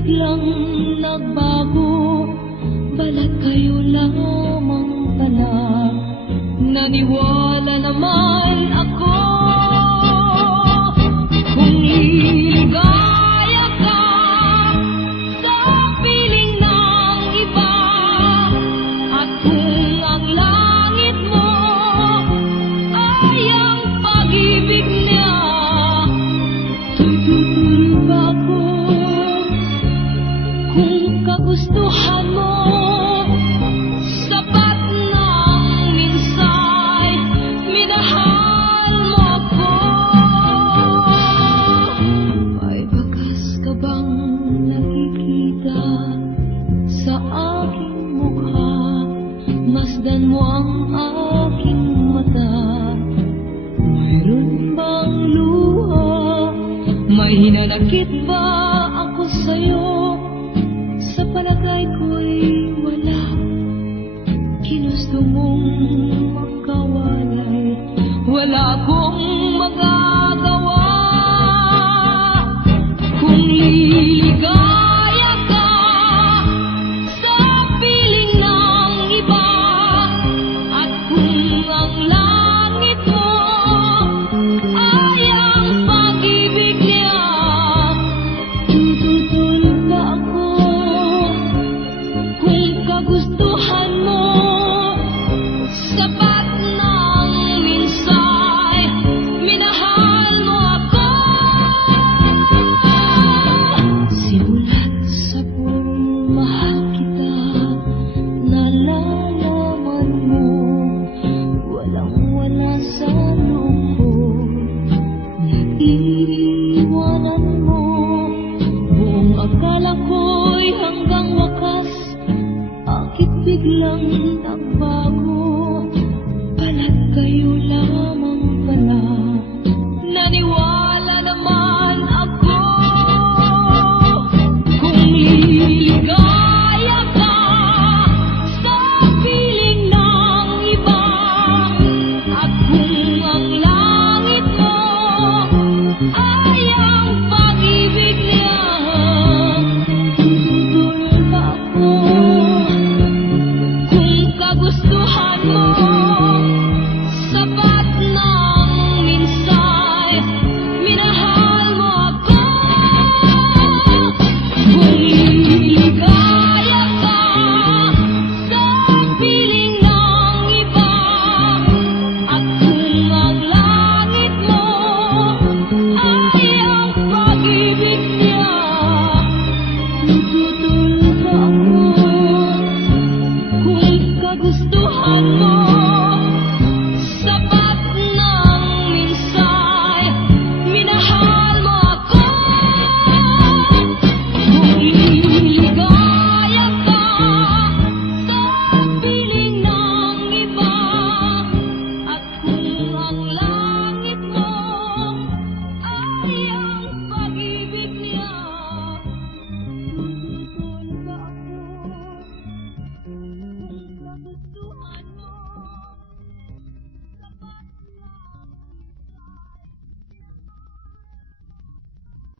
biglang nagbago, balat kayo lamang pala. Naniwala naman ako kung liligaya ka sa piling ng iba, at kung ang langit mo ay ang pag-ibig niya, tutuloy ba ako kung kagustuhan mo? Sapat ng minsay minahal mo ako. May bakas ka bang nakikita sa aking mukha? Masdan mo ang aking mata. Mayroon bang luha? May hinanakit ba ako sa'yo? Sa palagay ko'y wala. Ginusto mong magkawalay. Wala akong